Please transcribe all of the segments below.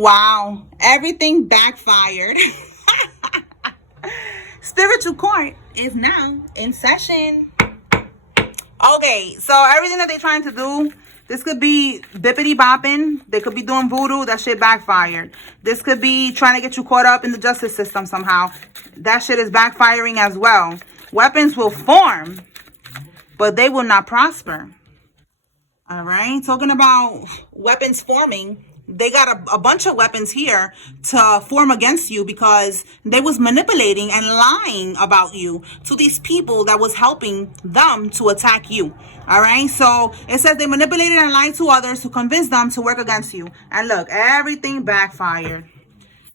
Wow, everything backfired. Spiritual court is now in session. Okay, so everything that they're trying to do, this could be bippity bopping. They could be doing voodoo. That shit backfired. This could be trying to get you caught up in the justice system somehow. That shit is backfiring as well. Weapons will form, but they will not prosper. All right, talking about weapons forming. They got a bunch of weapons here to form against you because they was manipulating and lying about you to these people that was helping them to attack you. All right. So it says they manipulated and lied to others to convince them to work against you. And look, everything backfired.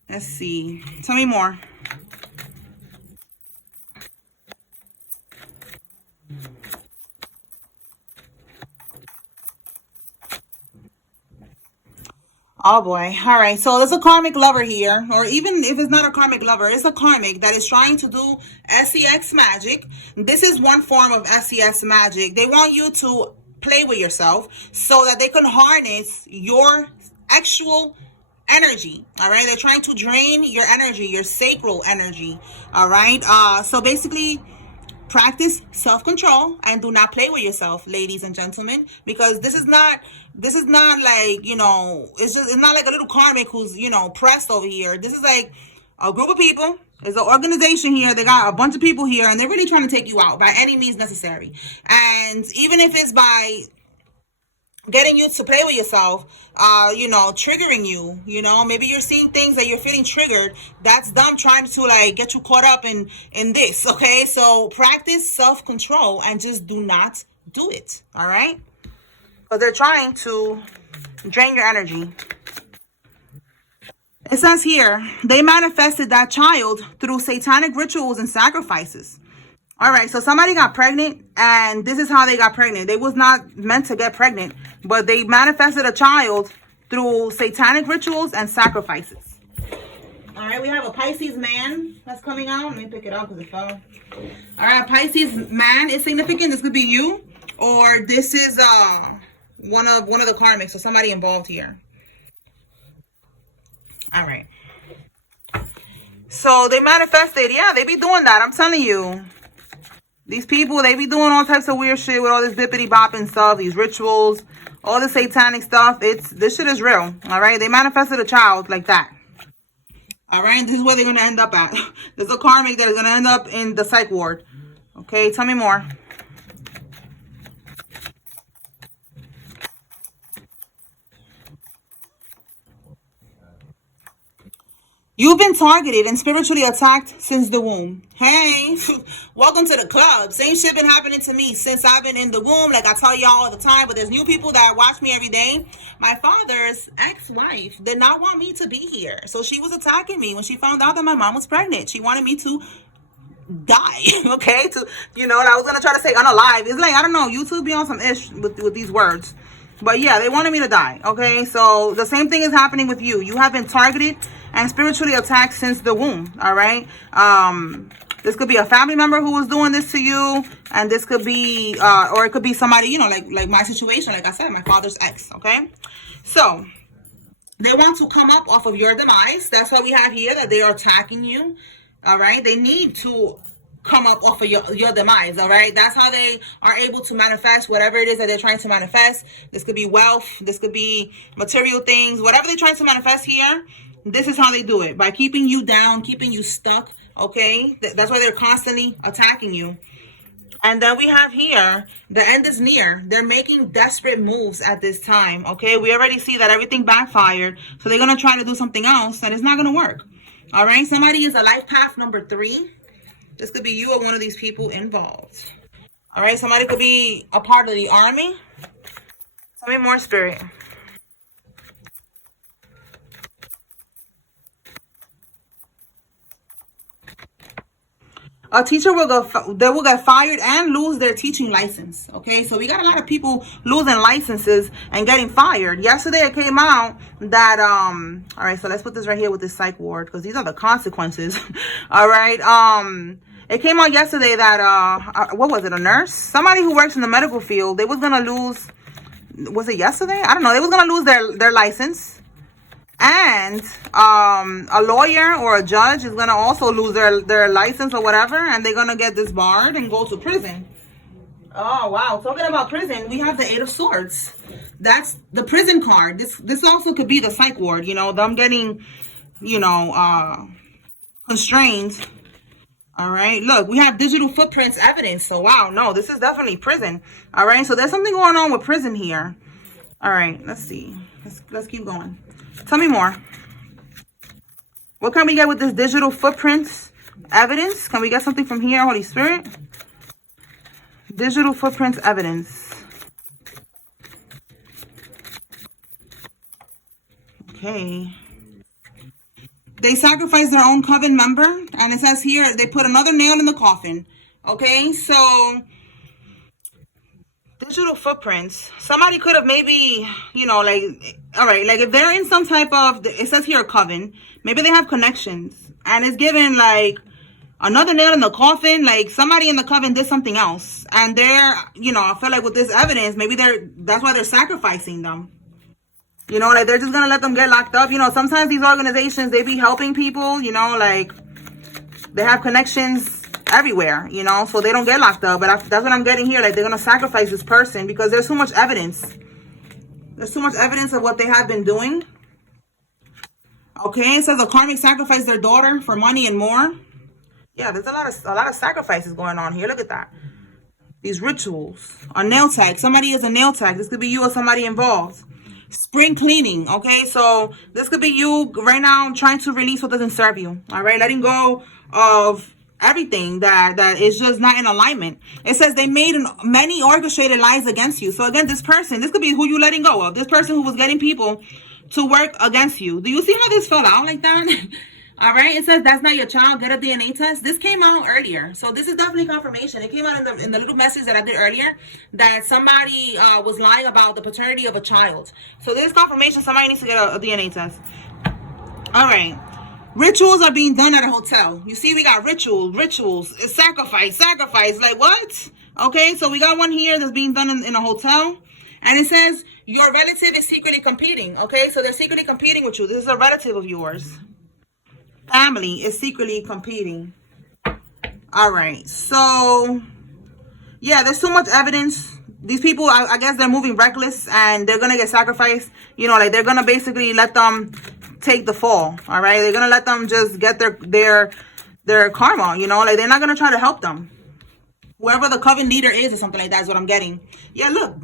Let's see. Tell me more. Oh boy. All right. So there's a karmic lover here, or even if it's not a karmic lover, it's a karmic that is trying to do sex magic. This is one form of sex magic. They want you to play with yourself so that they can harness your actual energy. All right. They're trying to drain your energy, your sacral energy. All right. So basically, practice self-control and do not play with yourself, ladies and gentlemen, because this is not like, you know, it's not like a little karmic who's, you know, pressed over here. This is like a group of people. There's an organization here. They got a bunch of people here, and they're really trying to take you out by any means necessary. And even if it's by getting you to play with yourself, you know, triggering you, you know, maybe you're seeing things that you're feeling triggered. That's them trying to like get you caught up in this. Okay. So practice self-control and just do not do it. All right. Because they're trying to drain your energy. It says here, they manifested that child through satanic rituals and sacrifices. All right, so somebody got pregnant, and this is how they got pregnant. They was not meant to get pregnant, but they manifested a child through satanic rituals and sacrifices. All right, we have a Pisces man that's coming out. Let me pick it up because it fell. All right, Pisces man is significant. This could be you, or this is one of the karmics, so somebody involved here. All right. So they manifested. Yeah, they be doing that. I'm telling you. These people, they be doing all types of weird shit with all this bippity bopping stuff, these rituals, all the satanic stuff. This shit is real. All right. They manifested a child like that. All right. This is where they're going to end up at. There's a karmic that is going to end up in the psych ward. Okay. Tell me more. You've been targeted and spiritually attacked since the womb. Hey, welcome to the club. Same shit been happening to me since I've been in the womb. Like I tell y'all all the time, but there's new people that watch me every day. My father's ex-wife did not want me to be here. So she was attacking me when she found out that my mom was pregnant. She wanted me to die, okay? To, you know, and I was going to try to say unalive. It's like, I don't know, YouTube be on some ish with these words. But yeah, they wanted me to die, okay? So the same thing is happening with you. You have been targeted and spiritually attacked since the womb, all right? This could be a family member who was doing this to you, and this could be, or it could be somebody, you know, like my situation, like I said, my father's ex, okay? So they want to come up off of your demise. That's what we have here, that they are attacking you, all right? They need to come up off of your demise, all right? That's how they are able to manifest whatever it is that they're trying to manifest. This could be wealth, this could be material things, whatever they're trying to manifest here. This is how they do it, by keeping you down, keeping you stuck, okay? That's why they're constantly attacking you. And then we have here, the end is near. They're making desperate moves at this time, okay? We already see that everything backfired, so they're going to try to do something else that is not going to work, all right? Somebody is a life path number 3. This could be you or one of these people involved, all right? Somebody could be a part of the army. Tell me more, Spirit. A teacher will get fired and lose their teaching license. Okay, so we got a lot of people losing licenses and getting fired. Yesterday it came out that all right, so let's put this right here with this psych ward, because these are the consequences. All right, it came out yesterday that what was it, a nurse, somebody who works in the medical field, they was gonna lose, was it yesterday, I don't know, they was gonna lose their license And a lawyer or a judge is going to also lose their license or whatever, and they're going to get disbarred and go to prison. Oh, wow. Talking about prison, we have the Eight of Swords. That's the prison card. This also could be the psych ward, you know, them getting, you know, constrained. All right. Look, we have digital footprints evidence. So, wow, no, this is definitely prison. All right. So, there's something going on with prison here. All right. Let's see. Let's keep going. Tell me more. What can we get with this digital footprints evidence? Can we get something from here, Holy Spirit? Digital footprints evidence. Okay. They sacrificed their own coven member, and it says here they put another nail in the coffin. Okay, so digital footprints. Somebody could have maybe, you know, like, all right, like if they're in some type of, it says here a coven, maybe they have connections, and it's given like another nail in the coffin, like somebody in the coven did something else, and they're, you know, I feel like with this evidence, maybe that's why they're sacrificing them. You know, like they're just gonna let them get locked up. You know, sometimes these organizations, they be helping people, you know, like they have connections everywhere, you know, so they don't get locked up. But that's what I'm getting here. Like they're gonna sacrifice this person because there's so much evidence. There's too much evidence of what they have been doing. Okay, it says a karmic sacrificed their daughter for money and more. Yeah, there's a lot of sacrifices going on here. Look at that. These rituals. A nail tag. Somebody is a nail tag. This could be you or somebody involved. Spring cleaning. Okay, so this could be you right now trying to release what doesn't serve you. All right, letting go of everything that is just not in alignment. It says they made many orchestrated lies against you. So again, this person, this could be who you letting go of. This person who was getting people to work against you. Do you see how this fell out like that? All right, it says that's not your child. Get a DNA test. This came out earlier, so this is definitely confirmation. It came out in the little message that I did earlier that somebody was lying about the paternity of a child. So this is confirmation. Somebody needs to get a DNA test. All right, rituals are being done at a hotel. You see, we got rituals, sacrifice. Like what? Okay, so we got one here that's being done in a hotel, and it says your relative is secretly competing. Okay, so they're secretly competing with you. This is a relative of yours. Family is secretly competing. All right, so yeah, there's too much evidence. These people, I guess they're moving reckless and they're gonna get sacrificed. You know, like they're gonna basically let them take the fall. All right, they're gonna let them just get their karma. You know, like they're not gonna try to help them. Whoever the coven leader is or something like that is what I'm getting. Yeah, look,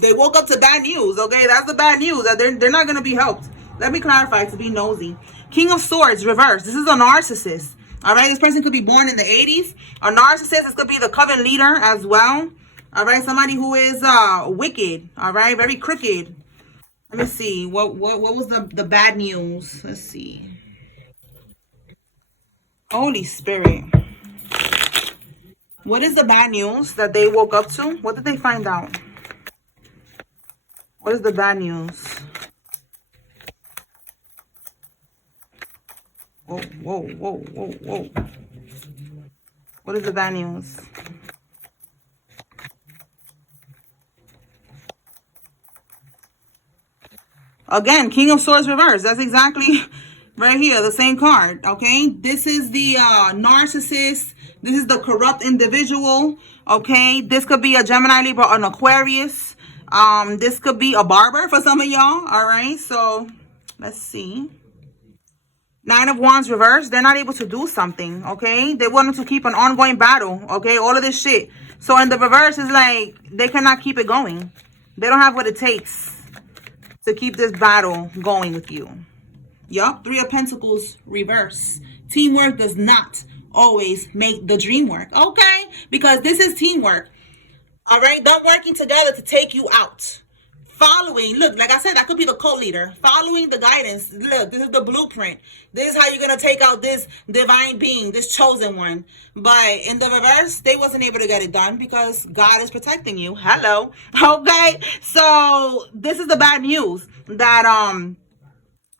they woke up to bad news. Okay, that's the bad news. That they're not gonna be helped. Let me clarify to be nosy. King of Swords, reverse. This is a narcissist. All right, this person could be born in the 80s. A narcissist, this could be the coven leader as well. All right, somebody who is wicked. All right, very crooked. Let me see. What was the bad news? Let's see. Holy Spirit. What is the bad news that they woke up to? What did they find out? What is the bad news? Whoa. What is the bad news? Again, King of Swords reverse. That's exactly right here, the same card. Okay, this is the narcissist. This is the corrupt individual. Okay, this could be a Gemini, Libra, an Aquarius. This could be a barber for some of y'all. All right, so let's see. Nine of Wands reverse. They're not able to do something, okay? They wanted to keep an ongoing battle, okay? All of this shit. So in the reverse, is like they cannot keep it going. They don't have what it takes to keep this battle going with you. Yup, Three of Pentacles reverse. Teamwork does not always make the dream work, okay? Because this is teamwork, all right? Them working together to take you out. Following, look, like I said, that could be the co-leader. Following the guidance. Look, this is the blueprint. This is how you're going to take out this divine being, this chosen one. But in the reverse, they wasn't able to get it done because God is protecting you. Hello. Okay. So this is the bad news that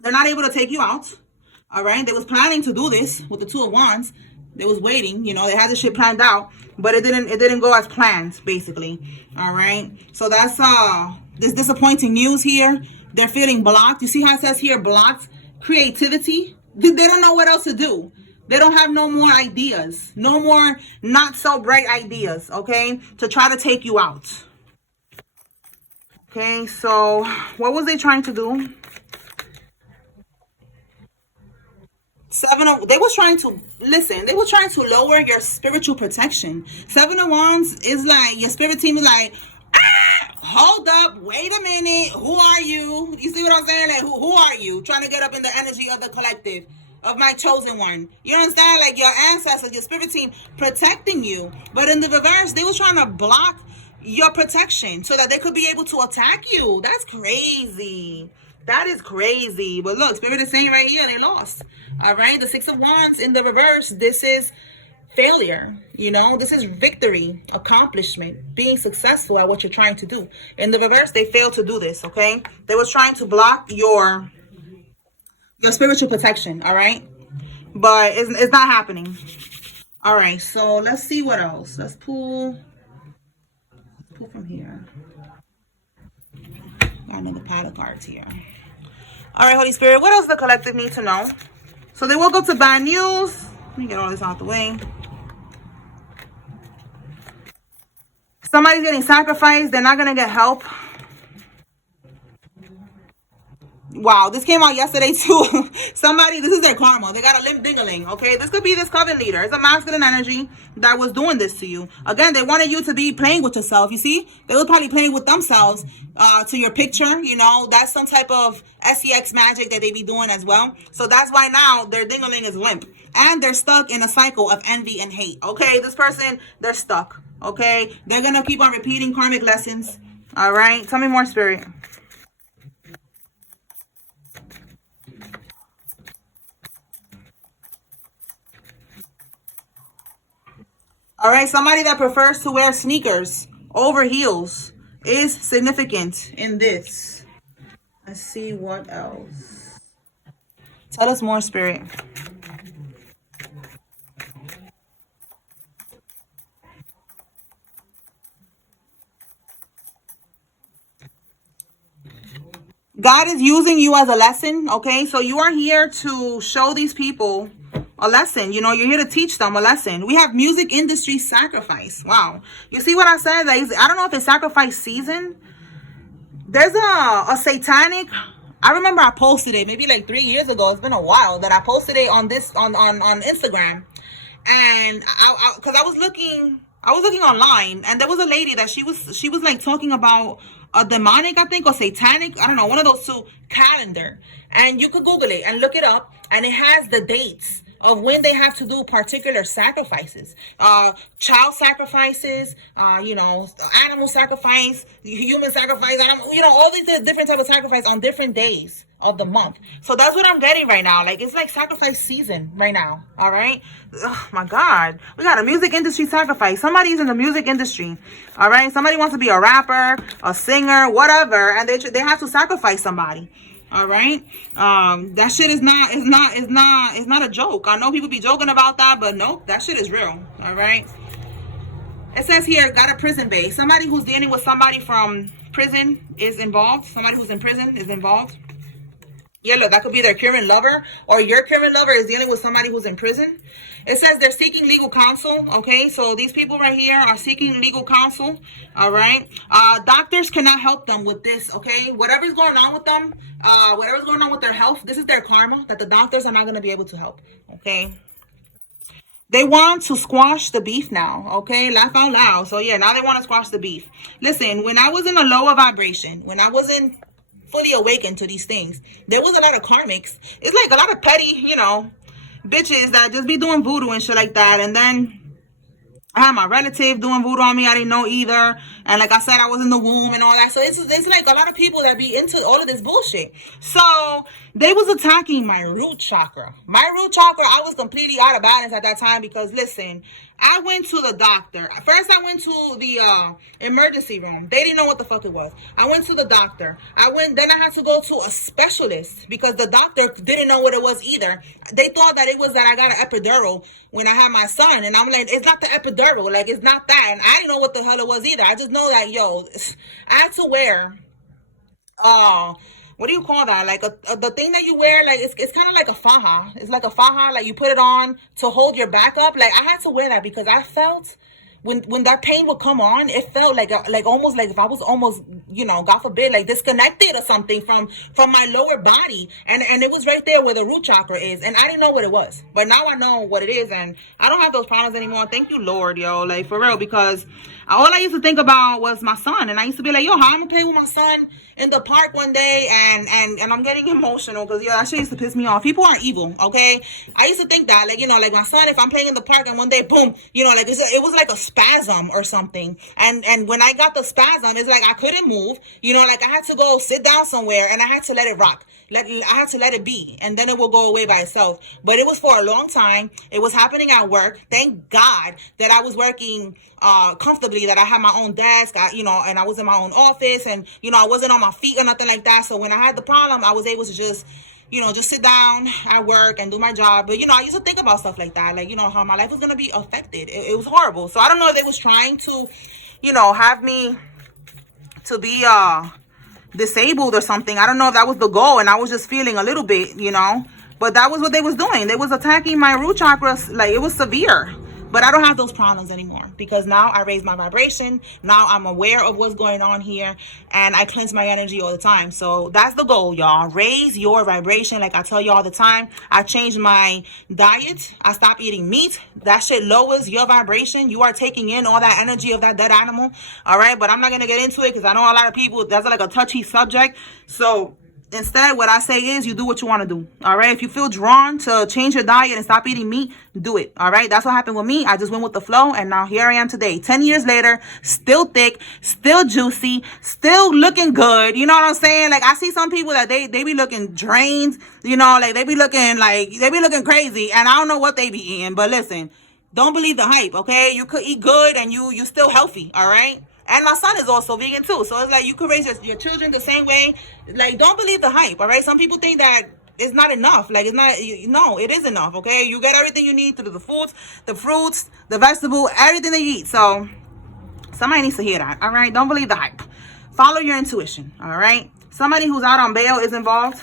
they're not able to take you out. All right. They was planning to do this with the Two of Wands. They was waiting, you know, they had this shit planned out, but it didn't go as planned, basically. All right. So that's this disappointing news here They're feeling blocked. You see how it says here, blocked creativity? They don't know what else to do. They don't have no more ideas, no more not so bright ideas, okay, to try to take you out. Okay, so what was they trying to do? They was trying to, listen, they were trying to lower your spiritual protection. Seven of Wands is like, your spirit team is like, hold up, wait a minute, who are you? You see what I'm saying? Like, who are you? Trying to get up in the energy of the collective, of my chosen one. You understand? Like, your ancestors, your spirit team protecting you. But in the reverse, they was trying to block your protection so that they could be able to attack you. That's crazy. That is crazy. But look, spirit is saying right here, they lost. All right, the Six of Wands in the reverse, this is failure. You know, this is victory, accomplishment, being successful at what you're trying to do. In the reverse, they failed to do this. Okay, they was trying to block your spiritual protection. All right, but it's not happening. All right, so let's see what else. Let's pull from here. Got another pile of cards here. All right, Holy Spirit, what else the collective need to know? So they woke up to bad news. Let me get all this out the way. Somebody's getting sacrificed. They're not going to get help. Wow, this came out yesterday too. Somebody, this is their karma. They got a limp dingling, okay? This could be this coven leader. It's a masculine energy that was doing this to you. Again, they wanted you to be playing with yourself, you see? They were probably playing with themselves to your picture, you know? That's some type of SEX magic that they be doing as well. So that's why now their dingling is limp. And they're stuck in a cycle of envy and hate, okay? This person, they're stuck, okay? They're going to keep on repeating karmic lessons, all right? Tell me more, Spirit. All right, somebody that prefers to wear sneakers over heels is significant in this. Let's see what else. Tell us more, Spirit. God is using you as a lesson, okay? So you are here to show these people a lesson. You know, you're here to teach them a lesson. We have music industry sacrifice. Wow. You see what I said? I don't know if it's sacrifice season. There's a satanic, I remember I posted it maybe like 3 years ago. It's been a while that I posted it on this on Instagram. And because I was looking online, and there was a lady that she was like talking about a demonic, I think, or satanic, I don't know, one of those two, calendar. And you could Google it and look it up, and it has the dates of when they have to do particular sacrifices, child sacrifices, you know, animal sacrifice, human sacrifice, you know, all these different types of sacrifice on different days of the month. So that's what I'm getting right now. Like, it's like sacrifice season right now. All right. Oh my God, we got a music industry sacrifice. Somebody's in the music industry. All right. Somebody wants to be a rapper, a singer, whatever, and they have to sacrifice somebody. All right. That shit is not a joke. I know people be joking about that, but nope, that shit is real. All right. It says here, got a prison base. Somebody who's dealing with somebody from prison is involved. Somebody who's in prison is involved. Yeah, look, that could be their current lover, or your current lover is dealing with somebody who's in prison. It says they're seeking legal counsel. Okay, so these people right here are seeking legal counsel. All right. Doctors cannot help them with this. Okay, whatever's going on with them, whatever's going on with their health, this is their karma that the doctors are not going to be able to help. Okay. They want to squash the beef now, okay? Laugh out loud. So, yeah, now they want to squash the beef. Listen, when I was in a lower vibration, when I wasn't fully awakened to these things, there was a lot of karmics. It's like a lot of petty, you know, bitches that just be doing voodoo and shit like that. And then I had my relative doing voodoo on me. I didn't know either. And like I said, I was in the womb and all that. So it's like a lot of people that be into all of this bullshit. So they was attacking my root chakra. My root chakra, I was completely out of balance at that time because, listen, I went to the doctor. First, I went to the emergency room. They didn't know what the fuck it was. I went to the doctor. Then I had to go to a specialist because the doctor didn't know what it was either. They thought that it was that I got an epidural when I had my son. And I'm like, it's not the epidural. Like, it's not that. And I didn't know what the hell it was either. I just know that, yo, I had to wear what do you call that? Like the thing that you wear, like it's kind of like a faja. It's like a faja, like you put it on to hold your back up. Like I had to wear that because I felt when that pain would come on, it felt like almost like if I was almost, you know, God forbid, like disconnected or something from my lower body, and it was right there where the root chakra is, and I didn't know what it was, but now I know what it is, and I don't have those problems anymore. Thank you, Lord, yo, like for real, because all I used to think about was my son, and I used to be like, yo, how I'm gonna play with my son in the park one day, and I'm getting emotional because, yo, that shit used to piss me off. People aren't evil, okay? I used to think that, like, you know, like my son, if I'm playing in the park and one day, boom, you know, like it was like a spasm or something, and when I got the spasm, it's like I couldn't move, you know, like I had to go sit down somewhere, and I had to let it rock. I had to let it be, and then it will go away by itself. But it was for a long time. It was happening at work. Thank God that I was working comfortably, that I had my own desk, you know, and I was in my own office, and, you know, I wasn't on my feet or nothing like that. So when I had the problem, I was able to just, you know, just sit down at work and do my job. But, you know, I used to think about stuff like that, like, you know, how my life was going to be affected. It was horrible. So I don't know if they was trying to, you know, have me to be disabled or something. I don't know if that was the goal, and I was just feeling a little bit, you know, but that was what they was doing. They was attacking my root chakras. Like, it was severe. But I don't have those problems anymore because now I raise my vibration. Now I'm aware of what's going on here, and I cleanse my energy all the time. So that's the goal, y'all. Raise your vibration. Like I tell you all the time, I changed my diet. I stopped eating meat. That shit lowers your vibration. You are taking in all that energy of that dead animal. All right. But I'm not going to get into it because I know a lot of people, that's like a touchy subject. So instead, what I say is you do what you want to do. All right. If you feel drawn to change your diet and stop eating meat, do it. All right. That's what happened with me. I just went with the flow. And now here I am today, 10 years later, still thick, still juicy, still looking good. You know what I'm saying? Like I see some people that they be looking drained, you know, like they be looking crazy. And I don't know what they be eating. But listen, don't believe the hype. Okay. You could eat good and you still healthy. All right. And my son is also vegan too. So it's like you could raise your children the same way. Like, don't believe the hype, all right? Some people think that it's not enough. Like, it's not, no, it is enough, okay? You get everything you need through the foods, the fruits, the vegetable, everything that you eat. So somebody needs to hear that, all right? Don't believe the hype. Follow your intuition, all right? Somebody who's out on bail is involved.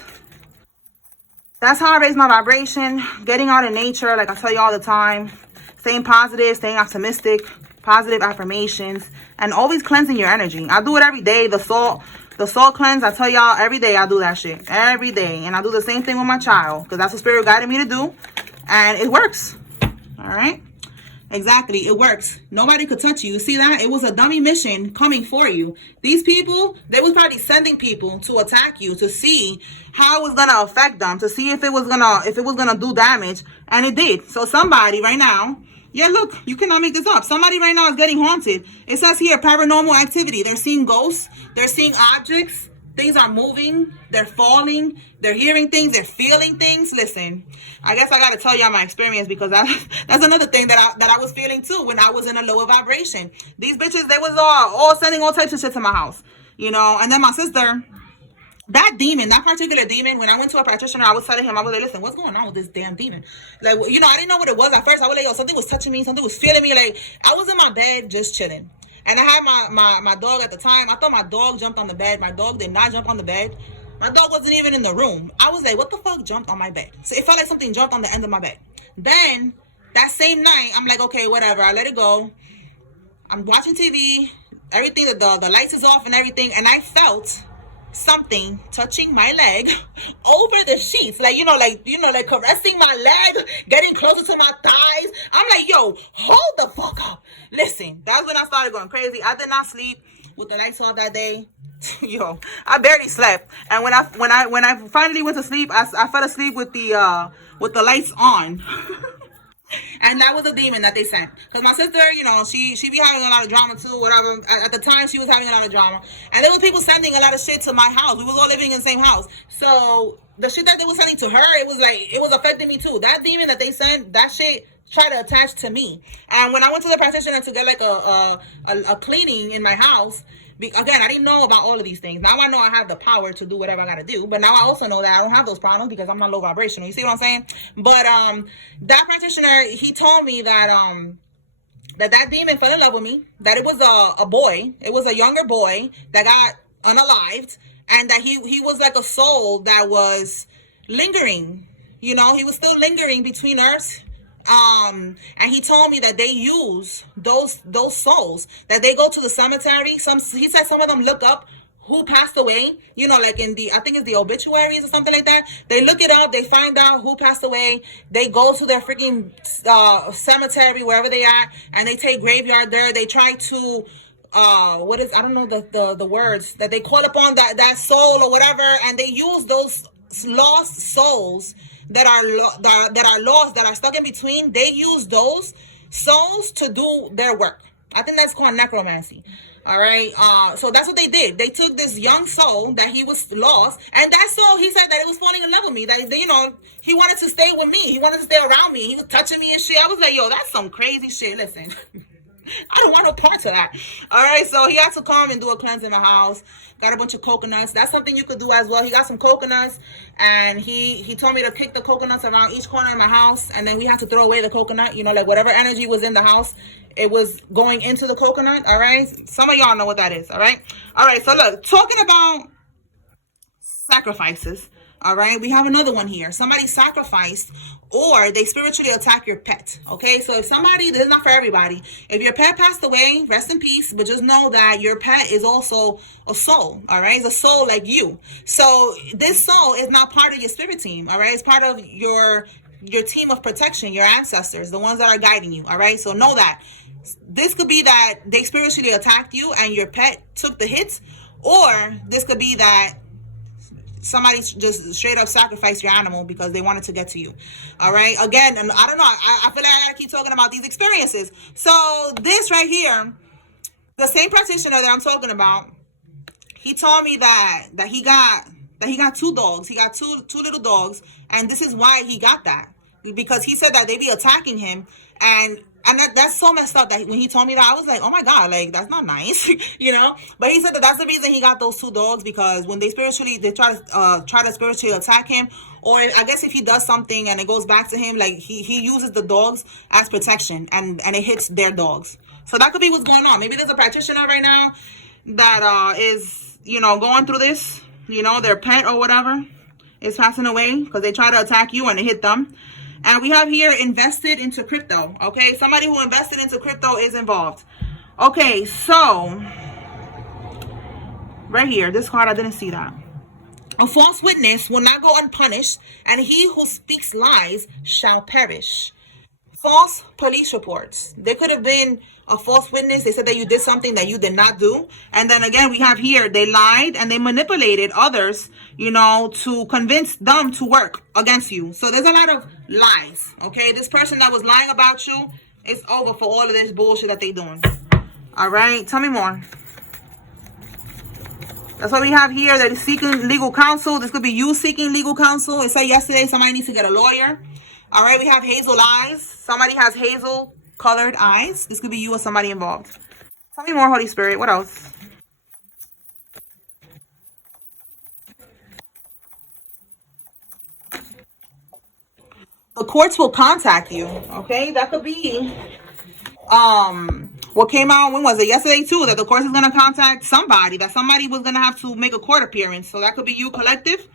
That's how I raise my vibration. Getting out in nature, like I tell you all the time. Staying positive, staying optimistic. Positive affirmations, and always cleansing your energy. I do it every day. The salt cleanse, I tell y'all, every day I do that shit. Every day. And I do the same thing with my child, because that's what Spirit guided me to do. And it works. All right? Exactly. It works. Nobody could touch you. You see that? It was a dummy mission coming for you. These people, they was probably sending people to attack you to see how it was going to affect them, to see if it was going to do damage. And it did. So somebody right now, yeah, look, you cannot make this up. Somebody right now is getting haunted. It says here, paranormal activity. They're seeing ghosts. They're seeing objects. Things are moving. They're falling. They're hearing things.Ey're feeling things. Listen, I guess I got to tell y'all my experience, because that's another thing that I was feeling too when I was in a lower vibration. These bitches, they was all sending all types of shit to my house, you know. And then my sister, that demon, that particular demon, when I went to a practitioner, I was telling him, I was like, listen, what's going on with this damn demon? Like, you know, I didn't know what it was at first. I was like, yo, something was touching me. Something was feeling me. Like, I was in my bed just chilling. And I had my dog at the time. I thought my dog jumped on the bed. My dog did not jump on the bed. My dog wasn't even in the room. I was like, what the fuck jumped on my bed? So it felt like something jumped on the end of my bed. Then, that same night, I'm like, okay, whatever. I let it go. I'm watching TV. Everything, the lights is off and everything. And I felt something touching my leg over the sheets, like caressing my leg, getting closer to my thighs. I'm like, yo, hold the fuck up. Listen, that's when I started going crazy. I did not sleep with the lights off that day. Yo, I barely slept. And when I finally went to sleep, I fell asleep with the lights on. And that was a demon that they sent. Because my sister, you know, she be having a lot of drama too, whatever. At the time, she was having a lot of drama. And there was people sending a lot of shit to my house. We was all living in the same house. So the shit that they were sending to her, it was affecting me too. That demon that they sent, that shit tried to attach to me. And when I went to the practitioner to get like a cleaning in my house, again, I didn't know about all of these things. Now I know I have the power to do whatever I gotta do, but now I also know that I don't have those problems because I'm not low vibrational. You see what I'm saying? But that practitioner, he told me that that demon fell in love with me. That it was a boy. It was a younger boy that got unalived, and that he was like a soul that was lingering. You know, he was still lingering between Earth. And he told me that they use those souls, that they go to the cemetery. He said some of them look up who passed away, you know, like in the, I think it's the obituaries or something like that. They look it up, they find out who passed away, they go to their freaking cemetery, wherever they are, and they take graveyard there. They try to what is, I don't know the words, that they call upon that soul or whatever, and they use those lost souls that are lost, that are stuck in between. They use those souls to do their work. I think that's called necromancy. All right. So that's what they did. They took this young soul that he was lost, and that soul, he said that it was falling in love with me. That, you know, he wanted to stay with me. He wanted to stay around me. He was touching me and shit. I was like, yo, that's some crazy shit. Listen. I don't want no parts of that. All right, so he had to come and do a cleanse in the house. Got a bunch of coconuts. That's something you could do as well. He got some coconuts, and he told me to kick the coconuts around each corner of my house, and then we had to throw away the coconut. You know, like whatever energy was in the house, it was going into the coconut. All right, some of y'all know what that is. All right, so look, talking about sacrifices. All right, we have another one here. Somebody sacrificed, or they spiritually attack your pet. Okay, so if somebody, this is not for everybody. If your pet passed away, rest in peace, but just know that your pet is also a soul. All right, it's a soul like you. So this soul is not part of your spirit team. All right, it's part of your team of protection, your ancestors, the ones that are guiding you. All right, so know that this could be that they spiritually attacked you and your pet took the hits, or this could be that somebody just straight up sacrificed your animal because they wanted to get to you. All right, again, and I don't know, I feel like I gotta keep talking about these experiences. So this right here, the same practitioner that I'm talking about, he told me that he got two dogs. He got two little dogs, and this is why he got that, because he said that they be attacking him, and that's so messed up. That when he told me that, I was like, oh my god, like that's not nice, you know. But he said that that's the reason he got those two dogs, because when they try to spiritually attack him, or I guess if he does something and it goes back to him, like he uses the dogs as protection, and it hits their dogs. So that could be what's going on. Maybe there's a practitioner right now that is, you know, going through this. You know, their pet or whatever is passing away because they try to attack you and it hit them. And we have here invested into crypto. Okay, somebody who invested into crypto is involved. Okay, so right here, this card, I didn't see that. A false witness will not go unpunished, and he who speaks lies shall perish. False police reports. There could have been a false witness. They said that you did something that you did not do. And then again, we have here, they lied and they manipulated others, you know, to convince them to work against you. So there's a lot of lies. Okay, this person that was lying about you, it's over for all of this bullshit that they doing. All right, tell me more. That's what we have here, that is seeking legal counsel. This could be you seeking legal counsel. It said yesterday somebody needs to get a lawyer. All right, we have hazel eyes. Somebody has hazel colored eyes. This could be you or somebody involved. Tell me more, Holy Spirit. What else? The courts will contact you. Okay, that could be what came out, when was it? Yesterday too, that the court is going to contact somebody, that somebody was going to have to make a court appearance. So that could be you, collective.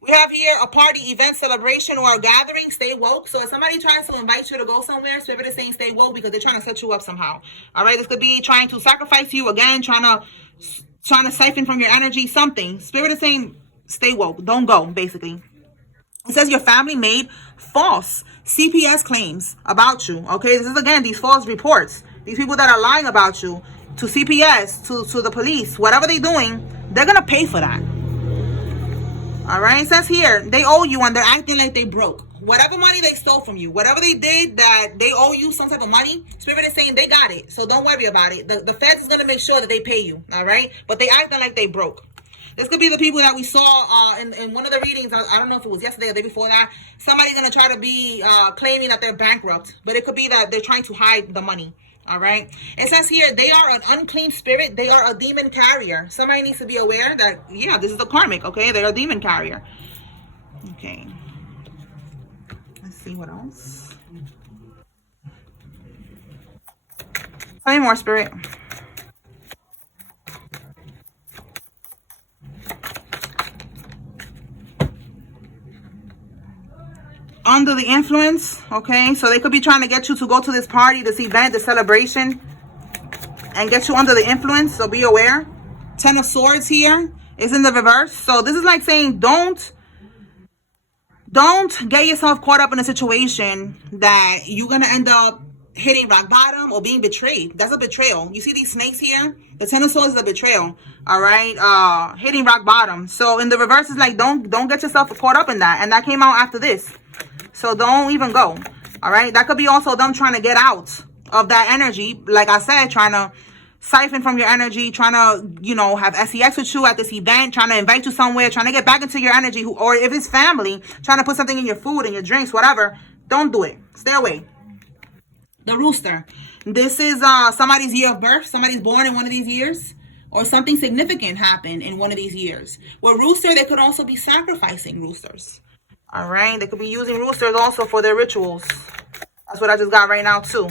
We have here a party, event, celebration, or a gathering. Stay woke. So if somebody tries to invite you to go somewhere, Spirit is saying stay woke because they're trying to set you up somehow. All right, this could be trying to sacrifice you again, trying to siphon from your energy, something. Spirit is saying stay woke. Don't go, basically. It says your family made false CPS claims about you. Okay, this is again these false reports. These people that are lying about you to CPS, to the police, whatever they're doing, they're gonna pay for that. All right, it says here, they owe you and they're acting like they broke. Whatever money they stole from you, whatever they did that they owe you some type of money, Spirit is saying they got it. So don't worry about it. The feds is going to make sure that they pay you. All right, but they acting like they broke. This could be the people that we saw in one of the readings. I don't know if it was yesterday or the day before that. Somebody's going to try to be claiming that they're bankrupt, but it could be that they're trying to hide the money. All right, it says here they are an unclean spirit. They are a demon carrier. Somebody needs to be aware that, yeah, this is a karmic. Okay, they're a demon carrier. Okay, let's see what else. Tell me more, Spirit. under the influence, okay? So they could be trying to get you to go to this party, this event, this celebration, and get you under the influence, so be aware. 10 of Swords here is in the reverse. So this is like saying don't get yourself caught up in a situation that you're going to end up hitting rock bottom or being betrayed. That's a betrayal. You see these snakes here? The 10 of Swords is a betrayal. All right? Hitting rock bottom. So in the reverse is like don't get yourself caught up in that. And that came out after this. So don't even go. All right? That could be also them trying to get out of that energy. Like I said, trying to siphon from your energy, trying to, you know, have sex with you at this event, trying to invite you somewhere, trying to get back into your energy, or if it's family, trying to put something in your food and your drinks, whatever. Don't do it. Stay away. The Rooster. This is somebody's year of birth. Somebody's born in one of these years, or something significant happened in one of these years. With Rooster, they could also be sacrificing roosters. All right? They could be using roosters also for their rituals. That's what I just got right now, too.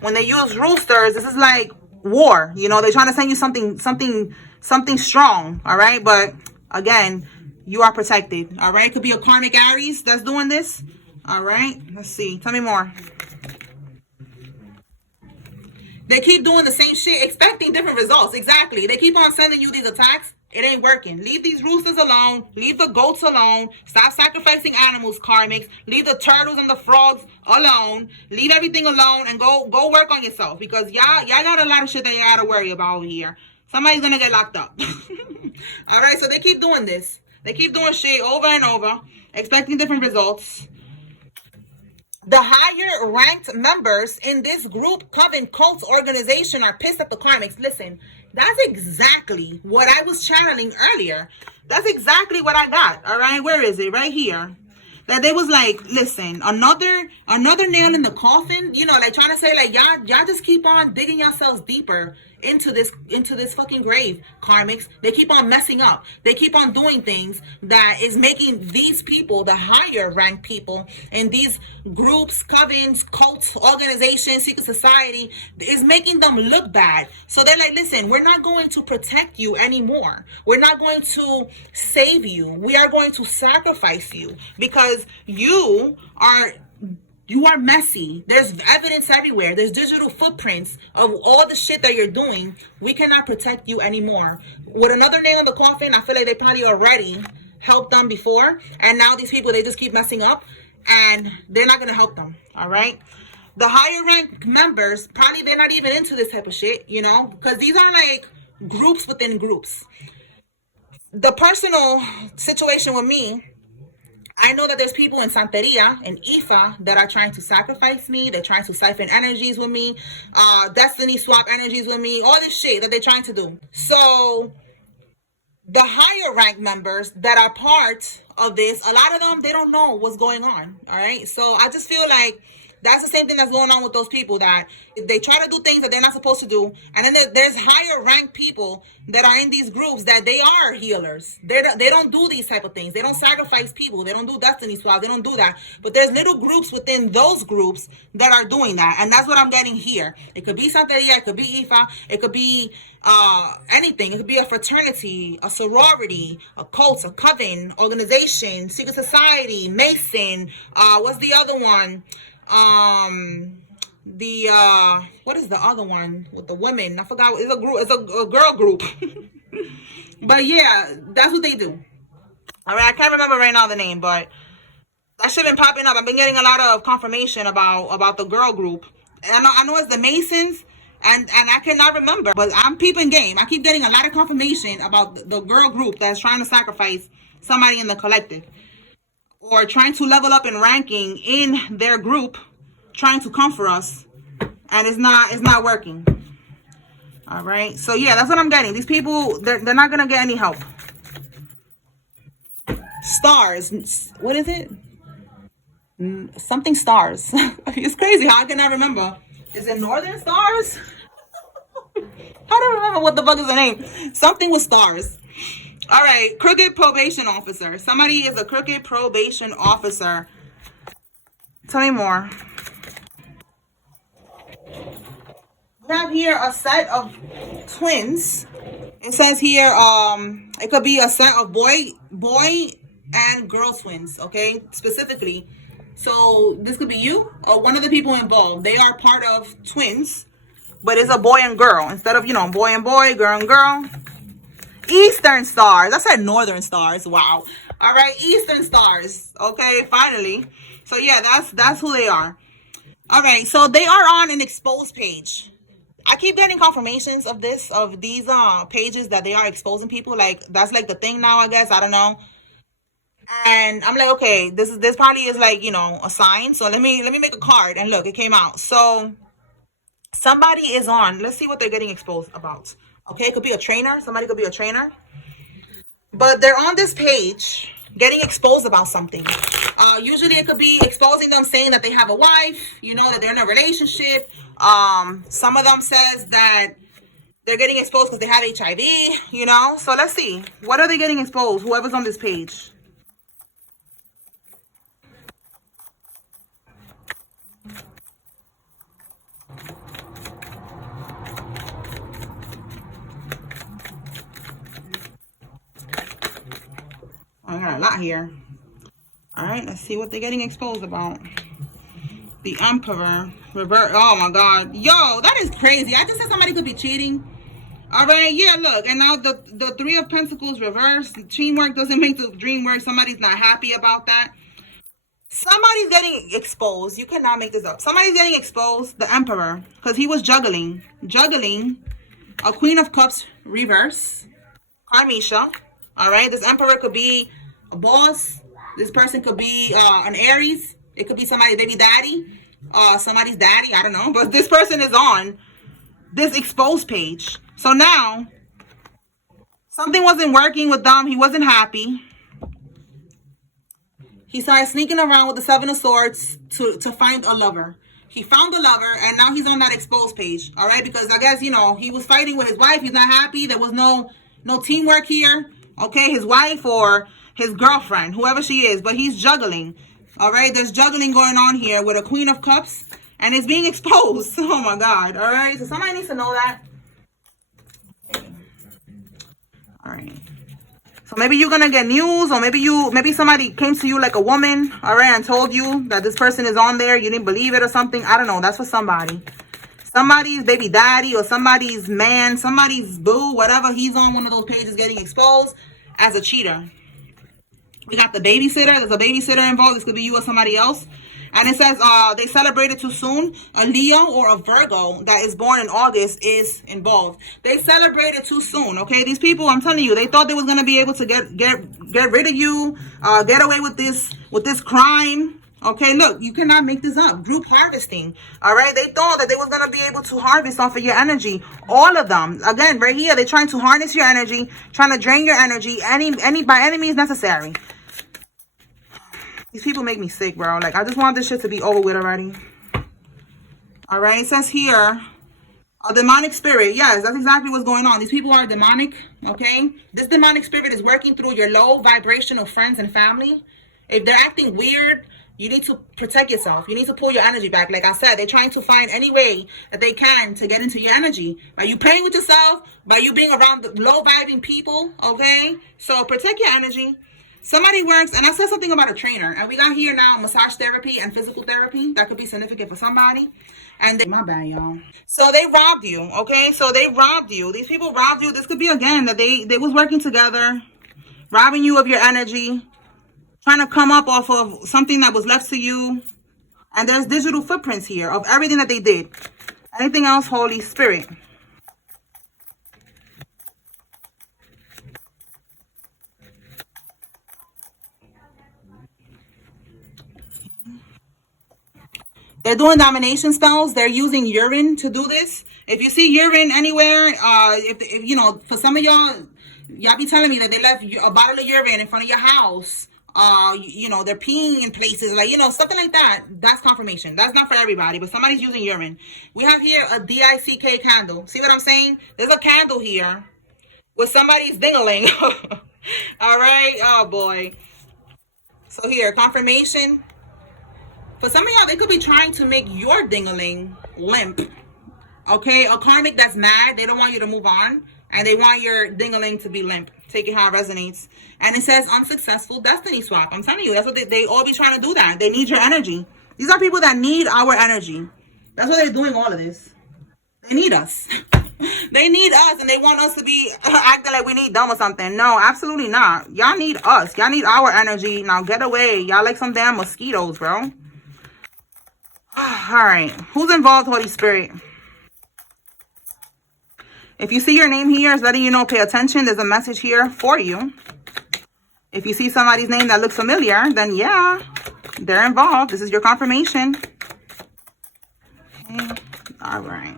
When they use roosters, this is like war. You know, they're trying to send you something strong. All right? But, again, you are protected. All right? It could be a Karmic Aries that's doing this. All right? Let's see. Tell me more. They keep doing the same shit, expecting different results. Exactly. They keep on sending you these attacks. It ain't working. Leave these roosters alone. Leave the goats alone. Stop sacrificing animals, karmics. Leave the turtles and the frogs alone. Leave everything alone and go work on yourself. Because y'all got a lot of shit that you gotta worry about over here. Somebody's gonna get locked up. Alright, so they keep doing this. They keep doing shit over and over, expecting different results. The higher ranked members in this group, coven, cult, organization are pissed at the karmics. Listen, that's exactly what I was channeling earlier. That's exactly what I got. All right, where is it? Right here. That they was like, listen, another nail in the coffin. You know, like trying to say like y'all just keep on digging yourselves deeper into this fucking grave, karmics. They keep on messing up. They keep on doing things that is making these people, the higher ranked people in these groups, covens, cults, organizations, secret society, is making them look bad. So they're like, listen, we're not going to protect you anymore. We're not going to save you. We are going to sacrifice you because you are messy. There's evidence everywhere. There's digital footprints of all the shit that you're doing. We cannot protect you anymore. With another nail in the coffin, I feel like they probably already helped them before. And now these people, they just keep messing up. And they're not going to help them. All right? The higher ranked members, probably they're not even into this type of shit, you know? Because these are like groups within groups. The personal situation with me, I know that there's people in Santeria and Ifa that are trying to sacrifice me. They're trying to siphon energies with me, destiny swap energies with me, all this shit that they're trying to do. So the higher rank members that are part of this, a lot of them, they don't know what's going on. All right. So I just feel like that's the same thing that's going on with those people, that they try to do things that they're not supposed to do. And then there's higher ranked people that are in these groups that they are healers. They don't do these type of things. They don't sacrifice people. They don't do destiny swaps. They don't do that. But there's little groups within those groups that are doing that. And that's what I'm getting here. It could be Santeria. It could be Ifa. It could be anything. It could be a fraternity, a sorority, a cult, a coven, organization, secret society, Mason. What's the other one? What is the other one with the women? I forgot. It's a group. It's a girl group. But yeah, that's what they do. All right, I can't remember right now the name, but that shit been popping up. I've been getting a lot of confirmation about the girl group. And I know it's the Masons, and I cannot remember, but I'm peeping game. I keep getting a lot of confirmation about the girl group that's trying to sacrifice somebody in the collective, or trying to level up in ranking in their group, trying to come for us, and it's not working. All right, so yeah, that's what I'm getting. These people, they're not gonna get any help. Stars, what is it? Something stars. It's crazy how I cannot remember. Is it Northern Stars? I don't remember what the fuck is the name. Something with stars. All right, crooked probation officer. Somebody is a crooked probation officer. Tell me more. We have here a set of twins. It says here, it could be a set of boy and girl twins, okay? Specifically, So this could be you or one of the people involved. They are part of twins, but it's a boy and girl instead of, boy and boy, girl and girl. Eastern stars. I said northern stars. Wow. All right, Eastern stars. Okay, finally. So yeah, that's who they are. All right, so they are on an exposed page. I keep getting confirmations of these pages that they are exposing people. Like that's like the thing now, I guess. I don't know. And I'm like, okay, this probably is like, a sign. So let me make a card and look, it came out. So somebody is on. Let's see what they're getting exposed about. Okay, it could be a trainer. Somebody could be a trainer. But they're on this page getting exposed about something. Usually it could be exposing them saying that they have a wife, that they're in a relationship. Some of them says that they're getting exposed because they had HIV, So let's see. What are they getting exposed? Whoever's on this page. I got a lot here. All right, let's see what they're getting exposed about. The Emperor. Revert. Oh, my God. Yo, that is crazy. I just said somebody could be cheating. All right, yeah, look. And now the Three of Pentacles reversed. Teamwork doesn't make the dream work. Somebody's not happy about that. Somebody's getting exposed. You cannot make this up. Somebody's getting exposed. The Emperor. Because he was juggling. A Queen of Cups reverse. Karmisha. All right, this Emperor could be a boss. This person could be an Aries. It could be somebody's baby daddy, somebody's daddy. I don't know. But this person is on this exposed page. So now something wasn't working with them. He wasn't happy. He started sneaking around with the Seven of Swords to find a lover. He found a lover, and now he's on that exposed page. All right, because I guess, he was fighting with his wife. He's not happy. There was no teamwork here. Okay, his wife or his girlfriend, whoever she is, but he's juggling. All right, there's juggling going on here with a Queen of Cups, and it's being exposed. Oh my God. All right, so somebody needs to know that. All right. So maybe you're gonna get news, or maybe somebody came to you like a woman, all right, and told you that this person is on there. You didn't believe it or something. I don't know. That's for somebody. Somebody's baby daddy or somebody's man, somebody's boo, whatever. He's on one of those pages getting exposed as a cheater. We got the babysitter. There's a babysitter involved. This could be you or somebody else. And it says they celebrated too soon. A Leo or a Virgo that is born in August is involved. They celebrated too soon. Okay, these people, I'm telling you, they thought they was gonna be able to get rid of you, get away with this crime. Okay, look, you cannot make this up. Group harvesting. All right, they thought that they was gonna be able to harvest off of your energy. All of them. Again, right here, they're trying to harness your energy, trying to drain your energy, by any means necessary. These people make me sick, bro. Like, I just want this shit to be over with already. All right, it says here, a demonic spirit. Yes, that's exactly what's going on. These people are demonic, okay? This demonic spirit is working through your low vibrational friends and family. If they're acting weird, you need to protect yourself. You need to pull your energy back. Like I said, they're trying to find any way that they can to get into your energy. By you playing with yourself, by you being around the low vibing people, okay? So protect your energy. Somebody works, and I said something about a trainer, and we got here now massage therapy and physical therapy. That could be significant for somebody. And my bad, y'all. So they robbed you, okay? So they robbed you. These people robbed you. This could be, again, that they was working together, robbing you of your energy, trying to come up off of something that was left to you. And there's digital footprints here of everything that they did. Anything else, Holy Spirit? They're doing domination spells. They're using urine to do this. If you see urine anywhere, if for some of y'all be telling me that they left a bottle of urine in front of your house. They're peeing in places, like, something like that. That's confirmation. That's not for everybody, but somebody's using urine. We have here a DICK candle. See what I'm saying? There's a candle here with somebody's dingling. All right. Oh boy. So here, confirmation. For some of y'all, they could be trying to make your dingling limp. Okay, a karmic that's mad. They don't want you to move on, and they want your dingling to be limp. Take it how it resonates. And it says unsuccessful destiny swap. I'm telling you, that's what they all be trying to do that. They need your energy. These are people that need our energy. That's why they're doing all of this. They need us. They need us, and they want us to be acting like we need them or something. No, absolutely not. Y'all need us. Y'all need our energy. Now get away. Y'all like some damn mosquitoes, bro. All right. Who's involved, Holy Spirit? If you see your name here, it's letting you know, pay attention. There's a message here for you. If you see somebody's name that looks familiar, then yeah, they're involved. This is your confirmation. Okay. All right.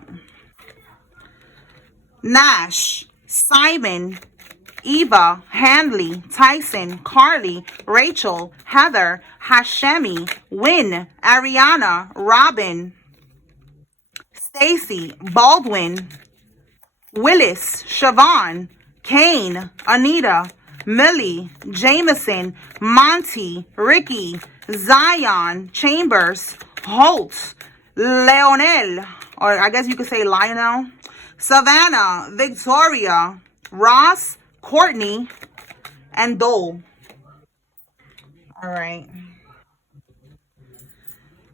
Nash, Simon, Eva, Handley, Tyson, Carly, Rachel, Heather, Hashemi, Wynn, Ariana, Robin, Stacy, Baldwin, Willis, Siobhan, Kane, Anita, Millie, Jameson, Monty, Ricky, Zion, Chambers, Holt, Leonel, or I guess you could say Lionel, Savannah, Victoria, Ross, Courtney, and Dole. All right.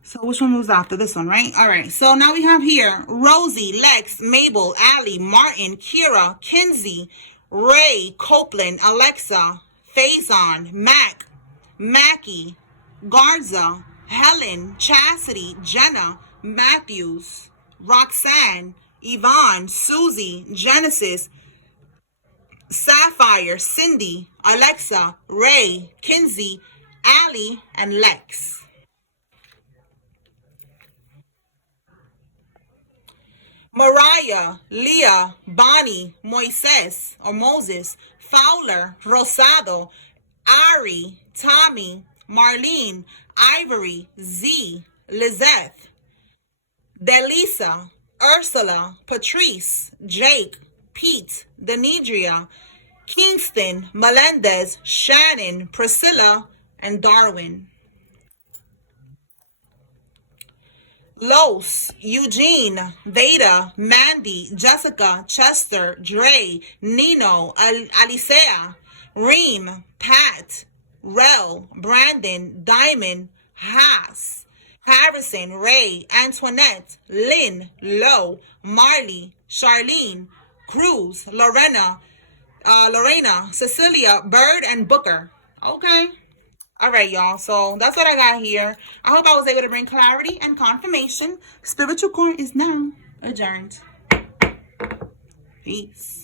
So which one was after this one, right? All right. So now we have here Rosie, Lex, Mabel, Allie, Martin, Kira, Kinsey, Ray, Copeland, Alexa, Faison, Mac, Mackie, Garza, Helen, Chastity, Jenna, Matthews, Roxanne, Yvonne, Susie, Genesis, Sapphire, Cindy, Alexa, Ray, Kinsey, Allie, and Lex. Mariah, Leah, Bonnie, Moises or Moses, Fowler, Rosado, Ari, Tommy, Marlene, Ivory, Z, Lizeth, Delisa, Ursula, Patrice, Jake, Pete, Denidria, Kingston, Melendez, Shannon, Priscilla, and Darwin. Los, Eugene, Veda, Mandy, Jessica, Chester, Dre, Nino, Alicea, Reem, Pat, Rel, Brandon, Diamond, Haas, Harrison, Ray, Antoinette, Lynn, Lowe, Marley, Charlene, Cruz, Lorena, Cecilia, Bird, and Booker. Okay. All right, y'all. So that's what I got here. I hope I was able to bring clarity and confirmation. Spiritual court is now adjourned. Peace.